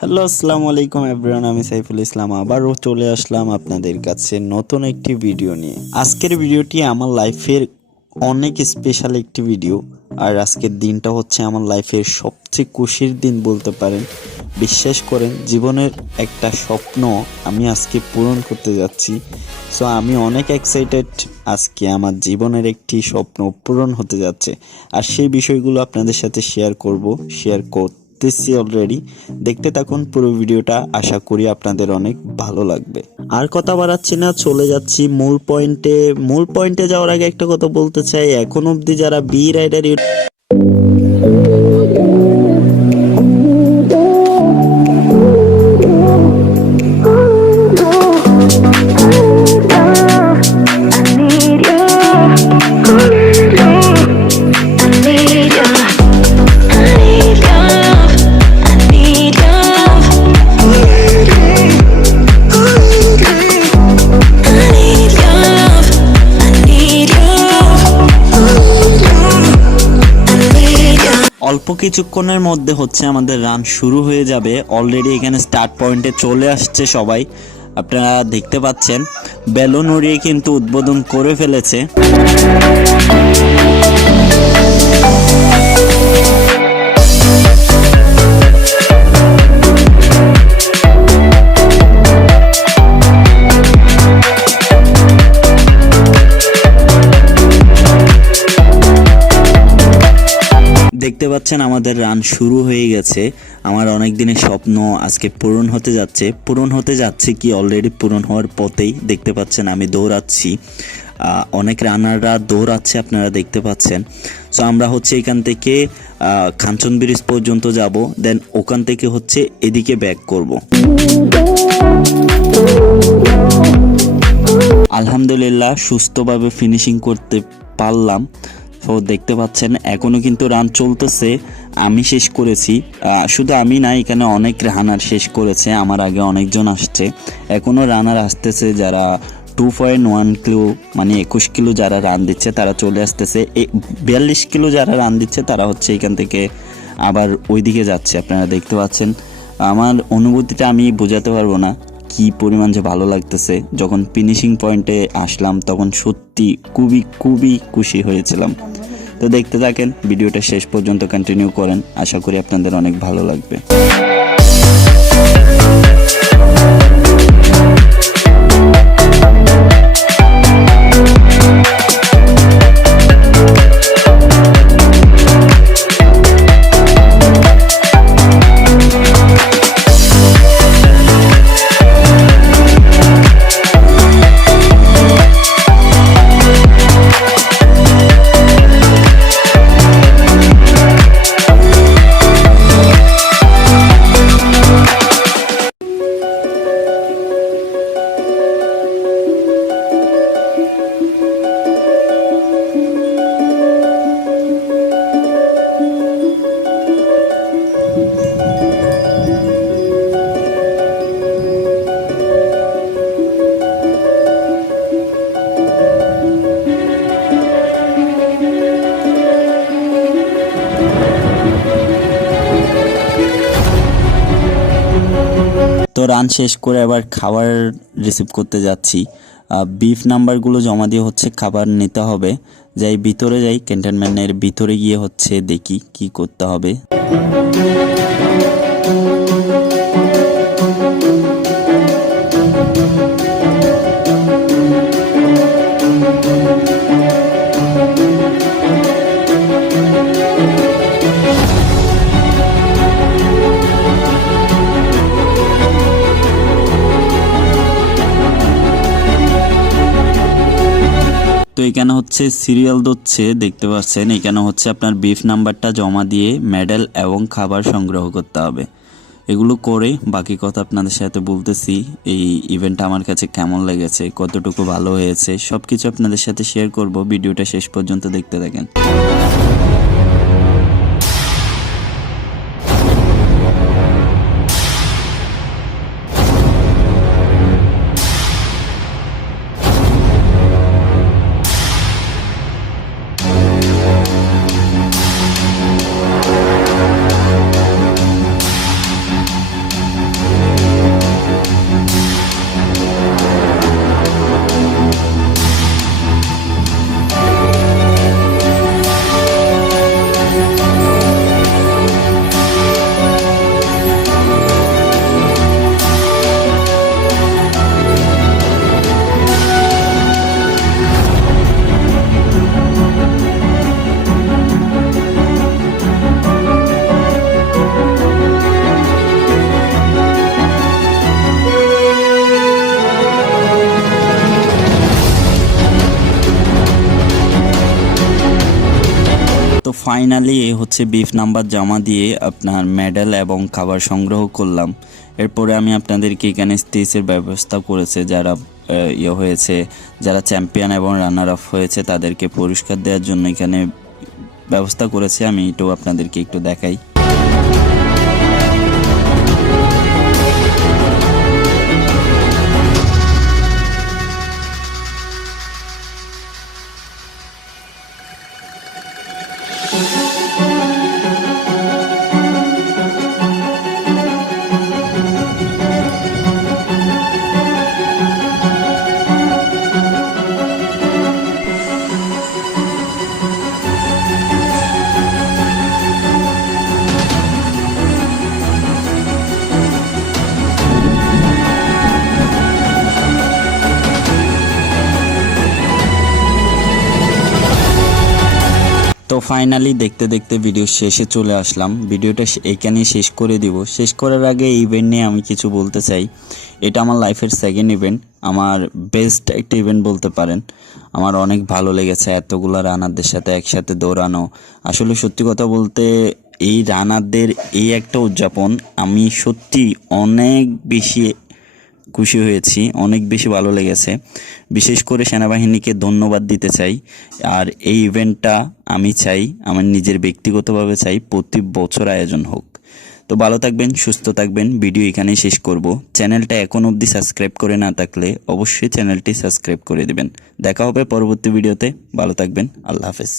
Hello, আসসালামু আলাইকুম everyone. আমি সাইফুল ইসলাম আবারও চলে আসলাম আপনাদের কাছে নতুন একটি ভিডিও নিয়ে। আজকের ভিডিওটি আমার লাইফের অনেক স্পেশাল একটি ভিডিও। আর আজকের দিনটা হচ্ছে আমার লাইফের সবচেয়ে খুশির দিন বলতে পারেন। বিশ্বাস করেন, জীবনের একটা স্বপ্ন আমি আজকে পূরণ করতে যাচ্ছি। সো আমি অনেক এক্সাইটেড। আজকে আমার জীবনের একটি স্বপ্ন পূরণ হতে যাচ্ছে, আর সেই বিষয়গুলো আপনাদের সাথে শেয়ার করতেছি অলরেডি। দেখতে থাকুন পুরো ভিডিওটা, আশা করি আপনাদের অনেক ভালো লাগবে। আর কথা বাড়াচ্ছি না, চলে যাচ্ছি মূল পয়েন্টে যাওয়ার আগে একটা কথা বলতে চাই। এখন অবধি যারা বি রাইডার অল্প কিছুক্ষণের মধ্যে হচ্ছে আমাদের রান শুরু হয়ে যাবে। অলরেডি এখানে স্টার্ট পয়েন্টে চলে আসছে সবাই, আপনারা দেখতে পাচ্ছেন। বেলুন উড়িয়ে কিন্তু উদ্বোধন করে ফেলেছে। দেখতে পাচ্ছেন আমাদের রান শুরু হয়ে গেছে। আমার অনেক দিনের স্বপ্ন আজকে পূরণ হতে যাচ্ছে কি অলরেডি পূরণ হওয়ার পথেই। দেখতে পাচ্ছেন আমি দৌড়াচ্ছি, অনেক রানাররা দৌড়াচ্ছে, আপনারা দেখতে পাচ্ছেন। সো আমরা হচ্ছে এখান থেকে খানচন ব্রিজ পর্যন্ত যাব, দেন ওখান থেকে হচ্ছে এদিকে ব্যাক করব। আলহামদুলিল্লাহ সুস্থভাবে ফিনিশিং করতে পারলাম। তো দেখতে পাচ্ছেন এখনও কিন্তু রান চলতেছে। আমি শেষ করেছি, শুধু আমি না, এখানে অনেক রানার শেষ করেছে, আমার আগে অনেকজন আসছে। এখনও রানার আসতেছে, যারা 2.1 কিলো মানে 21 কিলো যারা রান দিচ্ছে তারা চলে আসতেছে। 42 কিলো যারা রান দিচ্ছে তারা হচ্ছে এখান থেকে আবার ওইদিকে যাচ্ছে। আপনারা দেখতে পাচ্ছেন, আমার অনুভূতিটা আমি বোঝাতে পারবো না কি পরিমাণ যে ভালো লাগতেছে। যখন ফিনিশিং পয়েন্টে আসলাম তখন সত্যি খুবই খুবই খুশি হয়েছিলাম। তো দেখতে থাকেন, ভিডিওটা শেষ পর্যন্ত কন্টিনিউ করেন, আশা করি আপনাদের অনেক ভালো লাগবে। তো রান শেষ করে আবার খাবার রিসিভ করতে যাচ্ছি। বিফ নাম্বারগুলো জমা দিয়ে হচ্ছে খাবার নিতে হবে। যাই ভিতরে যাই, ক্যান্টনমেন্টের ভিতরে গিয়ে হচ্ছে দেখি কি করতে হবে। তো এখানে হচ্ছে সিরিয়াল দিচ্ছে, দেখতে পাচ্ছেন। এখানে হচ্ছে আপনার বিফ নাম্বারটা জমা দিয়ে মেডেল এবং খাবার সংগ্রহ করতে হবে। এগুলো করে বাকি কথা আপনাদের সাথে বলতেছি। এই ইভেন্টটা আমার কাছে কেমন লেগেছে, কতটুকু ভালো হয়েছে, সব কিছু আপনাদের সাথে শেয়ার করব। ভিডিওটা শেষ পর্যন্ত দেখতে থাকেন। ফাইনালি হচ্ছে বিফ নাম্বার জমা দিয়ে আপনার মেডেল এবং খাবার সংগ্রহ করলাম। এরপরে আমি আপনাদেরকে এখানে স্টেজের ব্যবস্থা করেছে, যারা হয়েছে, যারা চ্যাম্পিয়ন এবং রানার আপ হয়েছে তাদেরকে পুরস্কার দেওয়ার জন্য এখানে ব্যবস্থা করেছে। আমি এটাও আপনাদেরকে একটু দেখাই। তো ফাইনালি দেখতে দেখতে ভিডিও শেষে চলে আসলাম। ভিডিওটা এইখানেই শেষ করে দিব। শেষ করার আগে এই ইভেন্ট নিয়ে আমি কিছু বলতে চাই। এটা আমার লাইফের সেকেন্ড ইভেন্ট, আমার বেস্ট একটা ইভেন্ট বলতে পারেন। আমার অনেক ভালো লেগেছে এতগুলো রানারদের সাথে একসাথে দৌড়ানো। আসলে সত্যি কথা বলতে এই রানারদের এই একটা উদযাপন আমি সত্যি অনেক বেশি খুশি হয়েছি, অনেক বেশি ভালো লেগেছে। বিশেষ করে সেনাবাহিনীকে ধন্যবাদ দিতে চাই। আর এই ইভেন্টটা আমি চাই, আমার নিজের ব্যক্তিগতভাবে চাই প্রতি বছর আয়োজন হোক। তো ভালো থাকবেন, সুস্থ থাকবেন। ভিডিও এখানেই শেষ করব। চ্যানেলটা এখন অবধি সাবস্ক্রাইব করে না থাকলে অবশ্যই চ্যানেলটি সাবস্ক্রাইব করে দিবেন। দেখা হবে পরবর্তী ভিডিওতে। ভালো থাকবেন, আল্লাহ হাফেজ।